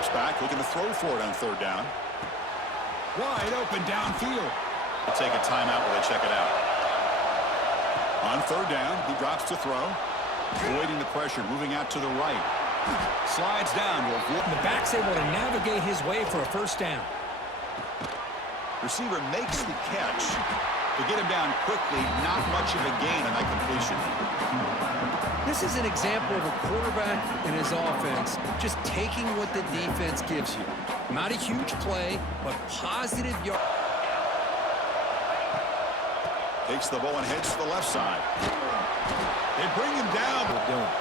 Drops back, looking to throw for it on third down. Wide open downfield. They'll take a timeout while they check it out. On third down, he drops to throw. Avoiding the pressure, moving out to the right. Slides down. The back's able to navigate his way for a first down. Receiver makes the catch. To get him down quickly, not much of a gain on that completion. This is an example of a quarterback and his offense just taking what the defense gives you. Not a huge play, but positive yard. Takes the ball and heads to the left side. They bring him down. We're doing.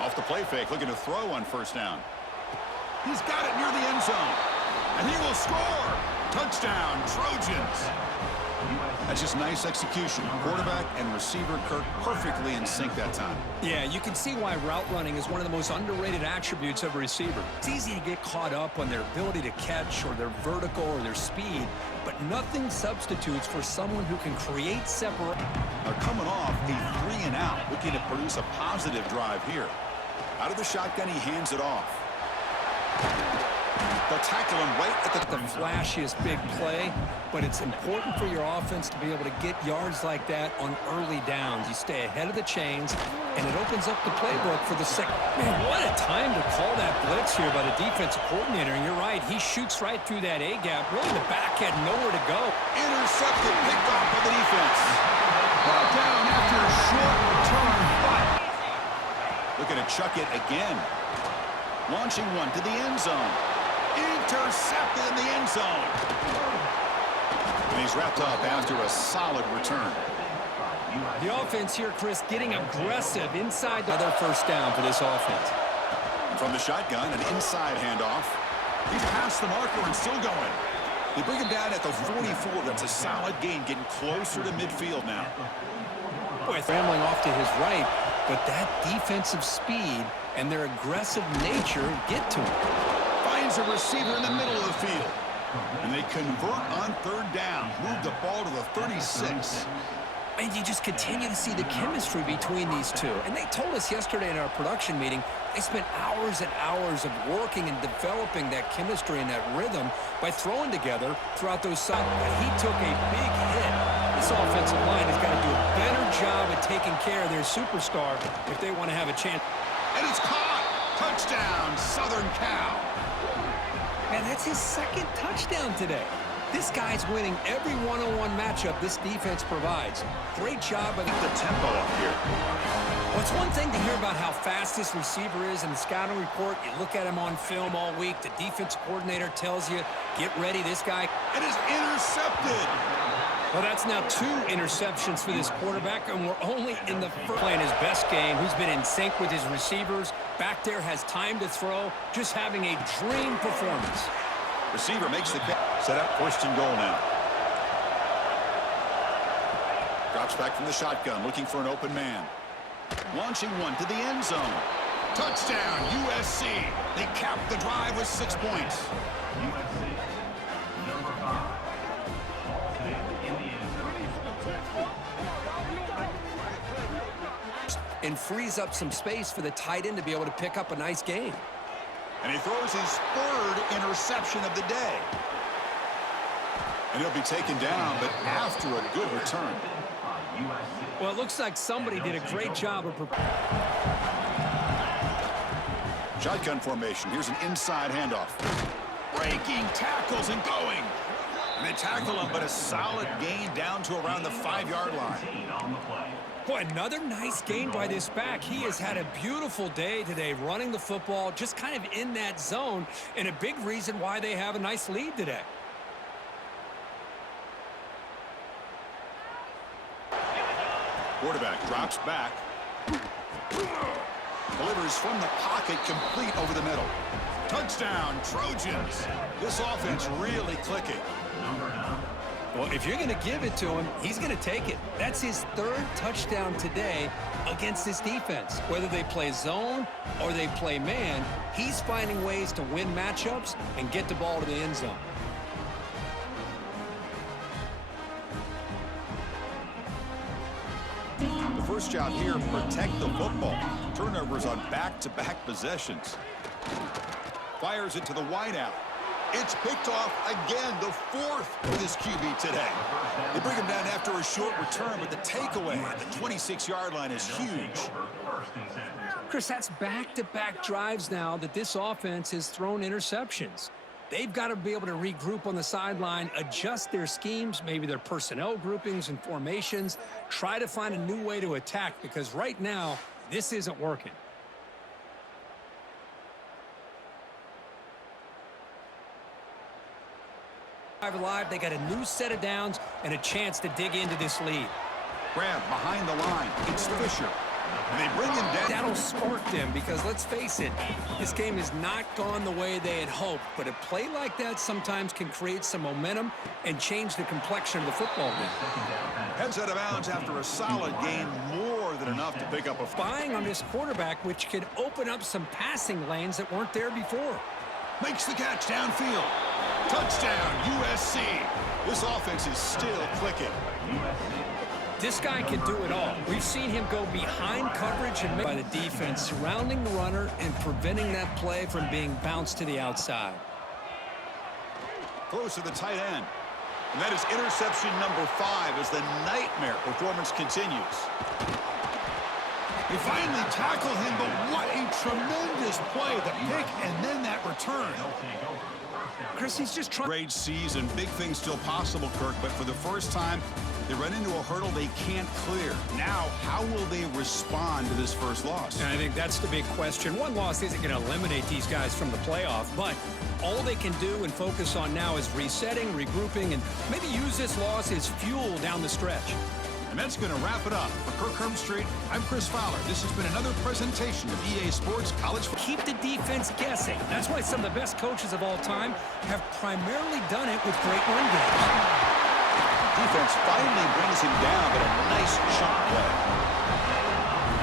Off the play fake, looking to throw on first down. He's got it near the end zone. And he will score. Touchdown, Trojans. That's just nice execution. Quarterback and receiver Kirk perfectly in sync that time. Yeah, you can see why route running is one of the most underrated attributes of a receiver. It's easy to get caught up on their ability to catch or their vertical or their speed, but nothing substitutes for someone who can create separation. They're coming off a 3-and-out, looking to produce a positive drive here. Out of the shotgun, he hands it off. They'll tackle him right at The flashiest big play, but it's important for your offense to be able to get yards like that on early downs. You stay ahead of the chains, and it opens up the playbook for the second. Man, what a time to call that blitz here by the defensive coordinator. And you're right, he shoots right through that A-gap. Really, the back had nowhere to go. Intercepted, picked off by the defense. Brought down after a short return, but looking to chuck it again. Launching one to the end zone. Intercepted in the end zone. And he's wrapped up after a solid return. The offense here, Chris, getting aggressive inside another first down for this offense. From the shotgun, an inside handoff. He's past the marker and still going. They bring him down at the 44. That's a solid gain, getting closer to midfield now. Boy, rambling off to his right, but that defensive speed and their aggressive nature get to him. Finds a receiver in the middle of the field. And they convert on third down. Move the ball to the 36. And you just continue to see the chemistry between these two. And they told us yesterday in our production meeting, they spent hours and hours of working and developing that chemistry and that rhythm by throwing together throughout those sides. He took a big hit. This offensive line has got to do a better job at taking care of their superstar if they want to have a chance. And it's caught. Touchdown, Southern Cal. And that's his second touchdown today. This guy's winning every one-on-one matchup this defense provides. Great job of the tempo up here. Well, it's one thing to hear about how fast this receiver is in the scouting report. You look at him on film all week. The defense coordinator tells you, get ready, this guy. It is intercepted. Well, that's now 2 interceptions for this quarterback, and we're only in the first. Playing his best game. He's been in sync with his receivers. Back there has time to throw. Just having a dream performance. Receiver makes the catch. Set up first and goal now. Drops back from the shotgun, looking for an open man. Launching one to the end zone. Touchdown, USC. They cap the drive with 6 points. And frees up some space for the tight end to be able to pick up a nice gain. And he throws his 3rd interception of the day. And he'll be taken down, but after a good return. Well, it looks like somebody did a great job of preparing. Shotgun formation. Here's an inside handoff. Breaking tackles and going. And they tackle him, but a solid gain down to around the 5-yard line. Boy, another nice gain by this back. He has had a beautiful day today running the football, just kind of in that zone, and a big reason why they have a nice lead today. Quarterback drops back. Delivers from the pocket, complete over the middle. Touchdown, Trojans. This offense really clicking. Well, if you're going to give it to him, he's going to take it. That's his 3rd touchdown today against this defense. Whether they play zone or they play man, he's finding ways to win matchups and get the ball to the end zone. first job here, protect the football. Turnovers on back-to-back possessions. Fires it to the wideout. It's picked off again, the fourth for this QB today. They bring him down after a short return, but the takeaway at the 26-yard line is huge. Chris, that's back-to-back drives now that this offense has thrown interceptions. They've got to be able to regroup on the sideline, adjust their schemes, maybe their personnel groupings and formations, try to find a new way to attack, because right now, this isn't working. Alive, they got a new set of downs and a chance to dig into this lead. Grab behind the line. It's Fisher. And they bring him down. That'll spark them because, let's face it, this game has not gone the way they had hoped. But a play like that sometimes can create some momentum and change the complexion of the football game. Heads out of bounds after a solid gain, more than enough to pick up a... Spying on this quarterback, which could open up some passing lanes that weren't there before. Makes the catch downfield. Touchdown, USC. This offense is still clicking. This guy can do it all. We've seen him go behind coverage and by the defense, surrounding the runner and preventing that play from being bounced to the outside. Close to the tight end. And that is interception number 5 as the nightmare performance continues. They finally tackle him, but what a tremendous play. The pick and then that return. Chris, he's just trying. Great season. Big things still possible, Kirk, but for the first time, they run into a hurdle they can't clear. Now, how will they respond to this first loss? And I think that's the big question. One loss isn't going to eliminate these guys from the playoff, but all they can do and focus on now is resetting, regrouping, and maybe use this loss as fuel down the stretch. And that's going to wrap it up. For Kirk Herbstreit, I'm Chris Fowler. This has been another presentation of EA Sports College. Keep the defense guessing. That's why some of the best coaches of all time have primarily done it with great run games. Defense finally brings him down, but a nice chunk play.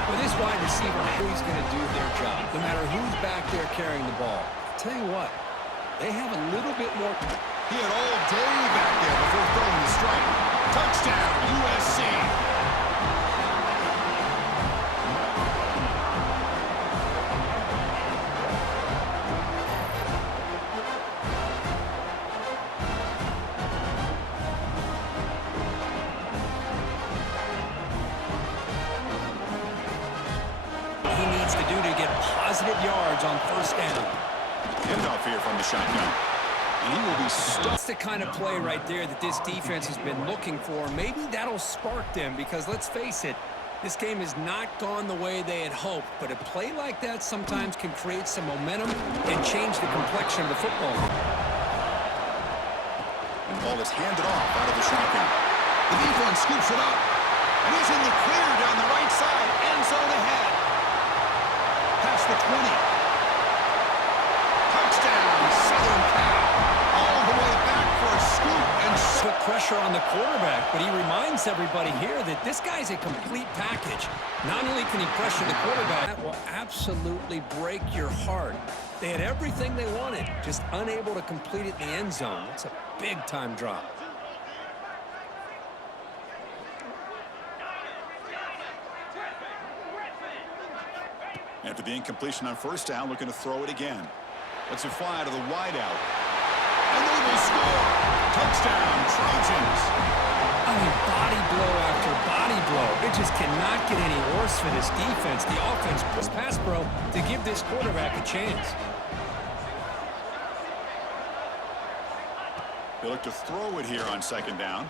With this wide receiver, he's going to do their job, no matter who's back there carrying the ball. I'll tell you what, they have a little bit more. He had all day back there before throwing the strike. Touchdown, USC. He needs to do to get positive yards on first down. Handoff here from the shotgun. And he will be stuck. That's the kind of play right there that this defense has been looking for. Maybe that'll spark them because, let's face it, this game has not gone the way they had hoped. But a play like that sometimes can create some momentum and change the complexion of the football game. And ball is handed off out of the shotgun. The defense scoops it up. And he's in the clear down the right side. End zone ahead. Past the 20. Touchdown, Southern Cal. All the way back for a scoop and Put pressure on the quarterback, but he reminds everybody here that this guy's a complete package. Not only can he pressure the quarterback, that will absolutely break your heart. They had everything they wanted, just unable to complete it in the end zone. It's a big-time drop. After the incompletion on first down, looking to throw it again. Let's it fly to the wideout. And they will score. Touchdown, Trojans. I mean, body blow after body blow. It just cannot get any worse for this defense. The offense puts pass pro to give this quarterback a chance. They look to throw it here on second down.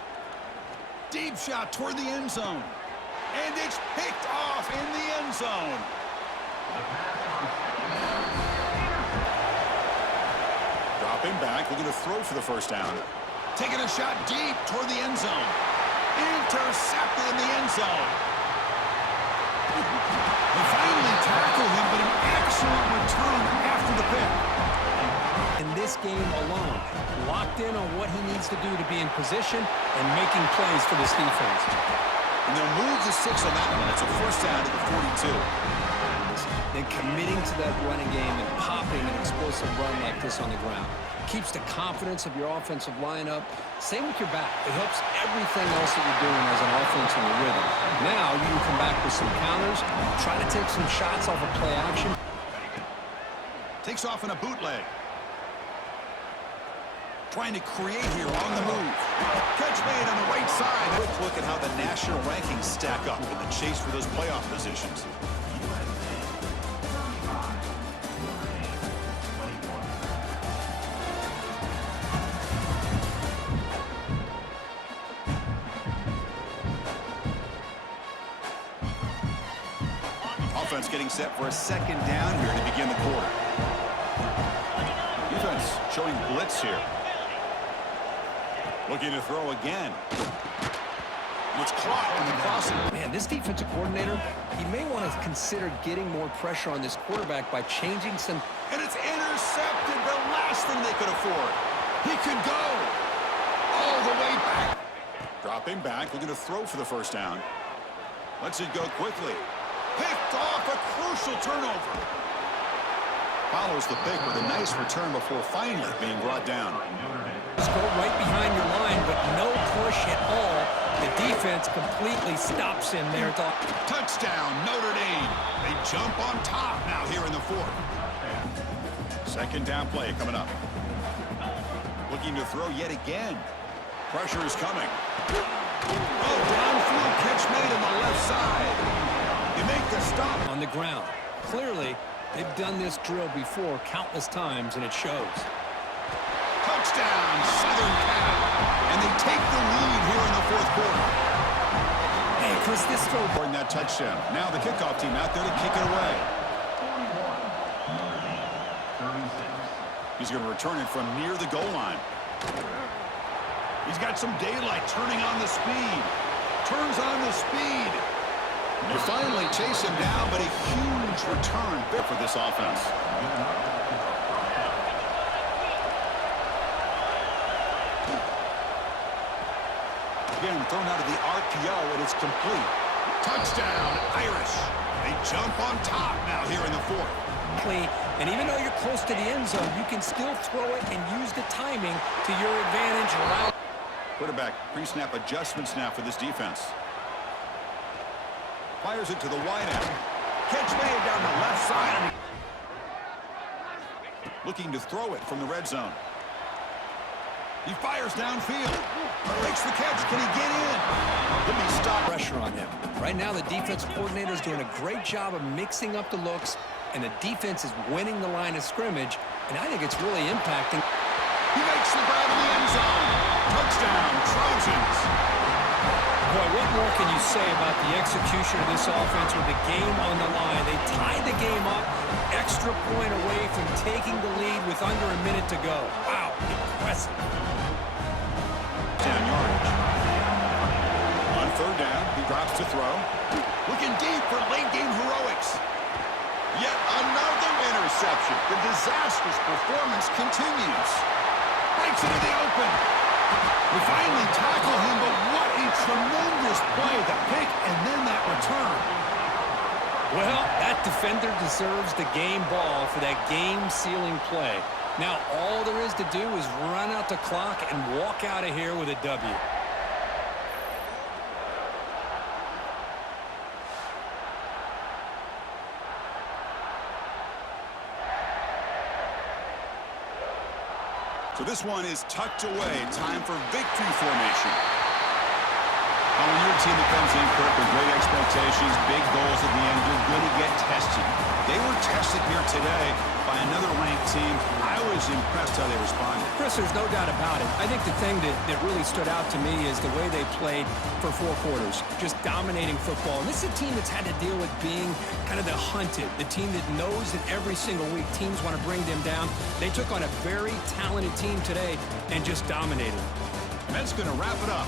Deep shot toward the end zone. And it's picked off in the end zone. Dropping back, looking to throw for the first down. Taking a shot deep toward the end zone. Intercepted in the end zone. They finally tackle him, but an excellent return after the pick. In this game alone, locked in on what he needs to do to be in position and making plays for this defense. And they'll move the 6 on that one. It's a first down to the 42. then committing to that running game and popping an explosive run like this on the ground. Keeps the confidence of your offensive lineup. Same with your back. It helps everything else that you're doing as an offense in your rhythm. Now you can come back with some counters, try to take some shots off of play action. Takes off in a bootleg. Trying to create here on the move. Catch made on the right side. Quick look at how the national rankings stack up in the chase for those playoff positions. Offense getting set for a second down here to begin the quarter. Defense showing blitz here. Looking to throw again. It's caught in the crossing. Man, this defensive coordinator, he may want to consider getting more pressure on this quarterback by changing some. And it's intercepted, the last thing they could afford. He could go all the way back. Dropping back, looking to throw for the first down. Lets it go quickly. Picked off, a crucial turnover. Follows the pick with a nice return before finally being brought down. Just go right behind your line, but no push at all. The defense completely stops him there. Touchdown, Notre Dame. They jump on top now here in the fourth. Second down play coming up. Looking to throw yet again. Pressure is coming. Oh, downfield catch made on the left side. You make the stop. On the ground. Clearly, they've done this drill before countless times, and it shows. Touchdown, Southern Cal. And they take the lead here in the fourth quarter. Hey, Chris, this throw. Bring that touchdown. Now the kickoff team out there to kick it away. He's going to return it from near the goal line. He's got some daylight turning on the speed. Turns on the speed. You finally chase him down, but a huge return for this offense. Again, thrown out of the RPO, and it's complete. Touchdown, Irish. They jump on top now here in the fourth. And even though you're close to the end zone, you can still throw it and use the timing to your advantage. Quarterback pre-snap adjustment snap for this defense. Fires it to the wide end. Catch made down the left side. Looking to throw it from the red zone. He fires downfield. Makes the catch. Can he get in? Let me stop. Pressure on him. Right now, the defensive coordinator is doing a great job of mixing up the looks, and the defense is winning the line of scrimmage, and I think it's really impacting. He makes the grab in the end zone. Touchdown, Trojans. Boy, what more can you say about the execution of this offense with the game on the line? They tied the game up, extra point away from taking the lead with under a minute to go. Wow, impressive. Down yardage. On third down, he drops to throw. Looking deep for late game heroics. Yet another interception. The disastrous performance continues. Breaks into the open. We finally tackle him, but what a tremendous play. The pick and then that return. Well, that defender deserves the game ball for that game-sealing play. Now, all there is to do is run out the clock and walk out of here with a W. So this one is tucked away. Time for victory formation. When you're a team that comes in, Kirk, with great expectations, big goals at the end, you're going to get tested. They were tested here today by another ranked team. I was impressed how they responded. Chris, there's no doubt about it. I think the thing that really stood out to me is the way they played for 4 quarters, just dominating football. And this is a team that's had to deal with being kind of the hunted, the team that knows that every single week teams want to bring them down. They took on a very talented team today and just dominated. And that's going to wrap it up.